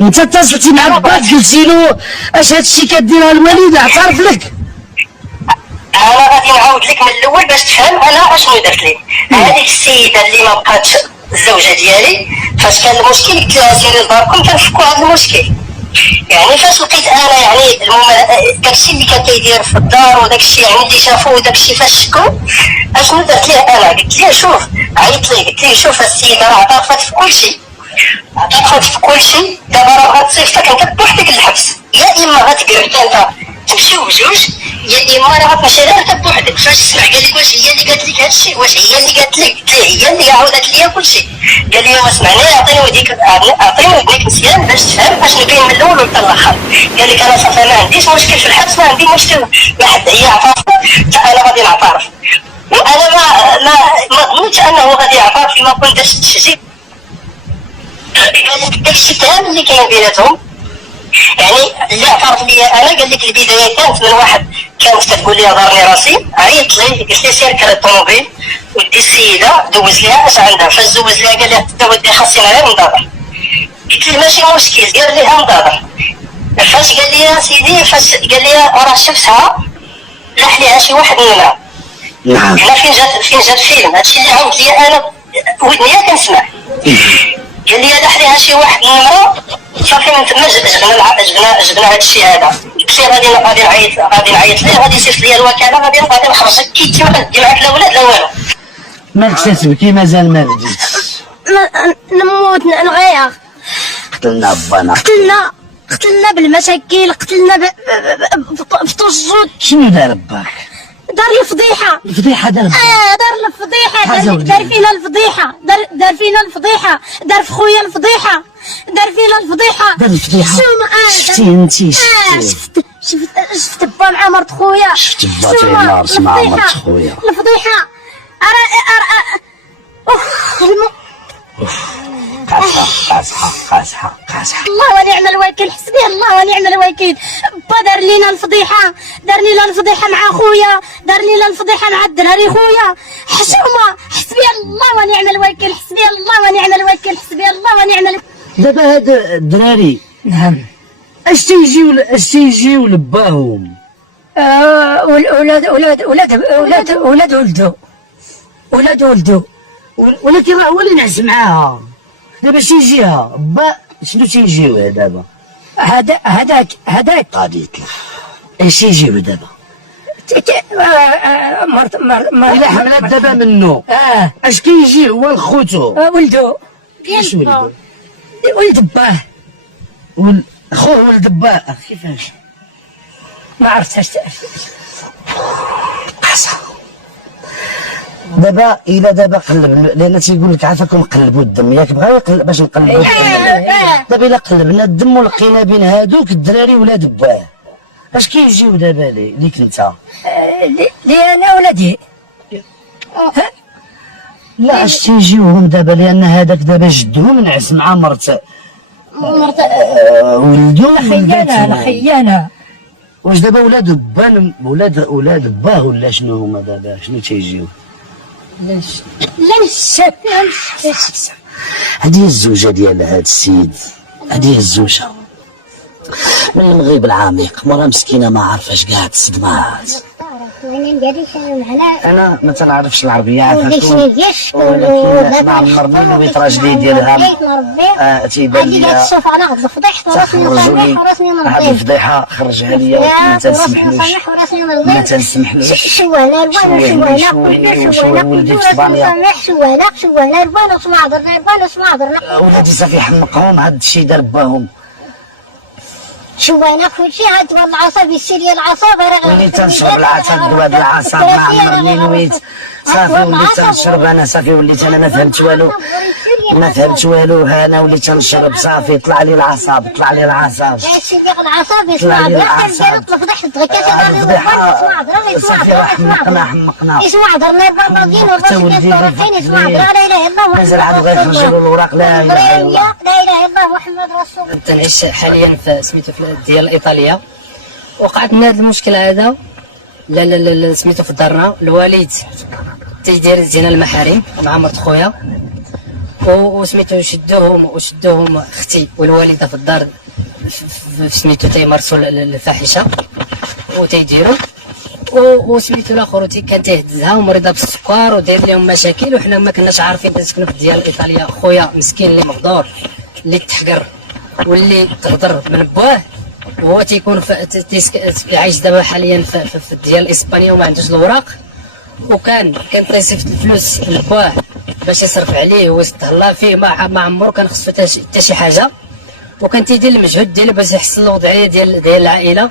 انت اتصلتي مع باك قلتي له اش هادشي كديرها الوالده اعترف لك؟ انا غادي نعاود لك من الاول باش تفهم انا اشنو درت لي. هذيك السيده اللي ما بقاتش الزوجه ديالي فاش كان المشكل قلت لها سيري لداركم كنفكوا هذا المشكل. يعني فاش لقيت انا يعني داكشي اللي كان كيدير في الدار وداكشي يعني اللي شافوه وداكشي فاش شكو اشنو درت ليه انا؟ قلت ليه شوف، عيطت ليه قلت ليه شوف السيده راه اعترفت في كل شيء، اعترفت في كل شيء، دابا راه غتصيفطك انت بوحدك للحبس، يا اما غتقعد انت تمشيو بجوج يا اما راه غتمشي غير انت بوحدك. فاش سمع قال لك واش هي اللي قالت لك هادشي، واش هي اللي قالت لك؟ قلت ليه هي اللي عاودت لي كل شيء. قال لي واسمعني عطيني وديك مزيان باش تفهم اشنو كاين من الاول وحتى الاخر. قال لك انا صافي ما عنديش مشكل في الحبس، ما عندي مشكل ما حد هي اعترفت حتى انا غادي نعترف. وانا ما ظنيتش انه غادي يعترف فيما كنت درت التسجيل. قال لك داكشي كامل اللي كاين بيناتهم، يعني اللي اعترف لي انا قال لك البدايه كانت من واحد كانت كتقول لي ضرني راسي، عيطت ليه قلت لي سير كرا الطوموبيل ودي السيده دوز ليها اش عندها. فاش دوز ليها قال لي حتى ودي خاصني غير نضرب. قلت لي ماشي مشكل دير ليها نضرب. فاش قال لي يا سيدي فاش قال لي راه شفتها لاح ليها شي واحد منها. نعم. هنا فين جات فيلم هادشي اللي عاود لي انا ودنيا كنسمع. قال لي لاح ليها شي واحد من المرا صافي من تما جبنا هادشي هذا. قلت لي غادي نعيط ليه غادي يصيفط لي الوكاله غادي نخرجك كي ما غادي معاك لا ولاد لا والو. مالك تسبكي مازال ما بديتش؟ نموت نغير. قتلنا بانا قتلنا بالمشاكل، قتلنا بتوجد. شنو دار باك؟ دار الفضيحه. الفضيحه دار دار الفضيحه، دار فينا الفضيحه، دار فينا الفضيحه، دار في خويا الفضيحه، دار فينا الفضيحه. دار الفضيحه. شفتي انتي شفت با مع مرت خويا. شفت با تينارس مع مرت خويا. الفضيحه قاسحه الله ونعم الوكيل، حسبي الله ونعم الوكيل. با دار لينا الفضيحه، دار لينا الفضيحه مع خويا، دار لينا الفضيحه مع الدراري خويا. حشومه، حسبي الله ونعم الوكيل، حسبي الله ونعم الوكيل، حسبي الله ونعم الوكيل. دابا هاد الدراري نعم اش تيجيو لباهم؟ ولاد ولدو ولكن راه هو اللي نعس معاها. دابا اش تيجيها با شنو تيجيو دابا؟ هذاك قضيت لك اش تيجيو دابا؟ مرت الا حملات دابا منه اش كيجي هو لخوتو ولدو اش ولدو؟ ولد باه خوه ولد باه. كيفاش؟ ما عرفتهاش. دابا الا دابا قلب لان تيقول لك عافاكم نقلبوا الدم ياك بغا باش نقلبوا الدم. دابا الا قلبنا الدم ولقينا بين هادوك الدراري ولاد باه اش كيجيو دابا ليك انت؟ لي انا ولدي. لا اش تيجيوهم دابا لان هذاك دابا جدهم نعس مع مرت ولدو الخيانه. واش دابا ولاد بان ولاد باه ولا شنو هما دابا شنو تيجيو؟ لا الشك. هذه الزوجه ديال هاد السيد، هذه الزوجه من المغرب العميق، مرا مسكينه ما عارفاش كاع الصدمات. انا ما تنعرفش العربيه عافاكم، ولكن ما عمرني نويت راجلي ديالها تيبان لي تخرجوا لي هذه الفضيحه خرجها لي وما تنسمحلوش شوالة ولدي في اسبانيا ولادي صافي حمقهم هاد الشيء دار باهم. شوف انا كلشي عاد العصب السيريه العصب وليت تنشرب العصب دواء العصب ما عمرني نويت صافي وليت تنشرب انا صافي وليت انا ما فهمت والو انا وليت تنشرب صافي طلع لي العصب يا سيدي العصب يسمع الفضيحه صافي حمقنا اسمع هضرنا بالماضيين والراسين اسمع لا اله الا الله مازال عاد غيخرجوا الاوراق لا اله الا الله محمد رسول الله. تنعيش حاليا في سميتو ديال ايطاليا. وقعت لنا هذا المشكل هذا لا سميتو في دارنا. الوالد تيدير زينه المحارم مع مرت خويا وسميتو شدوهم اختي والوالده في الدار سميتو تيمارسوا الفاحشه وتيديروا وسميتو الاخر كان تيهدزها ومريضه بالسكر وداير لهم مشاكل، وحنا ما كناش عارفين تسكنوا في ديال ايطاليا. خويا مسكين اللي مقدور اللي تحقر واللي تغدر من بواه، وهو تيكون عايش دابا حاليا في ديال اسبانيا وما عندوش الاوراق، وكان تيصيفط الفلوس لبواه باش يصرف عليه ويستهلا فيه، ما عمرو كان خصو حتى شي حاجه، وكان تيدير المجهود ديالو باش يحسن الوضعيه ديال العائله،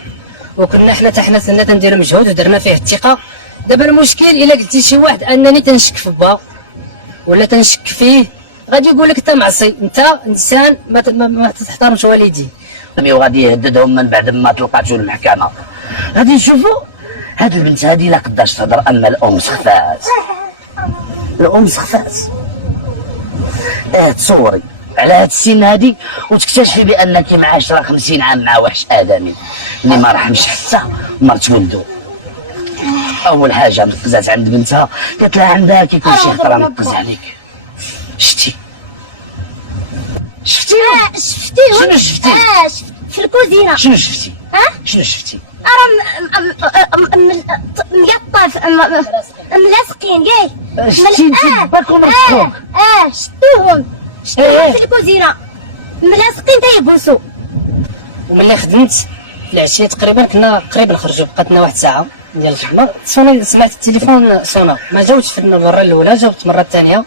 وكنا حنا تنديروا مجهود ودرنا فيه الثقه. دابا المشكل الا قلتي شي واحد انني تنشك في با ولا تنشك فيه غادي يقول لك انت معصي، انت انسان ما تحترمش والديه، وغادي يهددهم من بعد ما تلقاتو المحكمه. غادي نشوفوا هاد البنت هادي لا قداش تهضر، اما الام سخفات، الام سخفات. تصوري على هاد السن هادي وتكتشفي بانك مع 10 50 عام مع وحش ادمي اللي ما رحمش حتى مرت ولدو. اول حاجه نقزات عند بنتها، قالت لها عندها كيكون شي خطره نقز عليك. شفتي شفتيهم شنو شفتي؟ في الكوزينه. شنو شفتي؟ شنو شفتي؟ مقطف ملاصقين كاع شفتي انت باكم مرسخوك؟ شفتوهم في الكوزينه ملاصقين تيبوسوا. وملي خدمت العشيه تقريبا كنا قريب نخرجوا، بقاتنا واحد الساعه ديال الخدمه، صوني سمعت التليفون صونا، ما جاوبتش في المره الاولى، جاوبت المره الثانيه،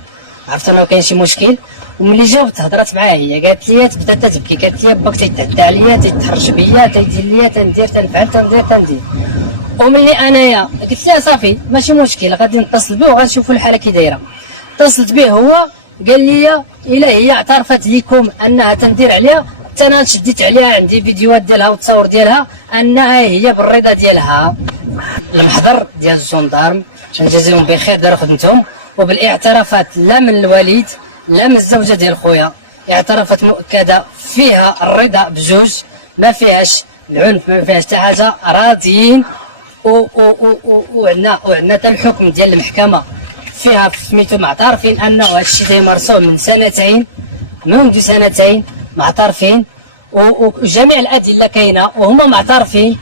عرفت انه كاين شي مشكل. وملي جاوبت هضرت معاها هي، قالت لي بدات تبكي، قالت لي باك تيتعدى عليا، تيتحرش بيا، تيدير ليا، تندير تنفعل. وملي انايا قلت لها صافي ماشي مشكل، غادي نتصل به وغنشوفوا الحاله كي دايره. اتصلت به هو قال لي الا هي اعترفت لكم انها تندير عليها، حتى انا شديت عليها، عندي فيديوهات ديالها والتصاور ديالها انها هي بالرضا ديالها. المحضر ديال الجندارم نجازيهم بخير داروا خدمتهم، وبالاعترافات لا من الوالد لا من الزوجه ديال خويا، اعترافات مؤكده فيها الرضا بجوج، ما فيهاش العنف، ما فيهاش حتى حاجه، راضيين. وعندنا حتى الحكم ديال المحكمه فيها سميتو معترفين انه هذا الشيء تيمارسوه منذ سنتين معترفين، وجميع الادله كاينه وهما معترفين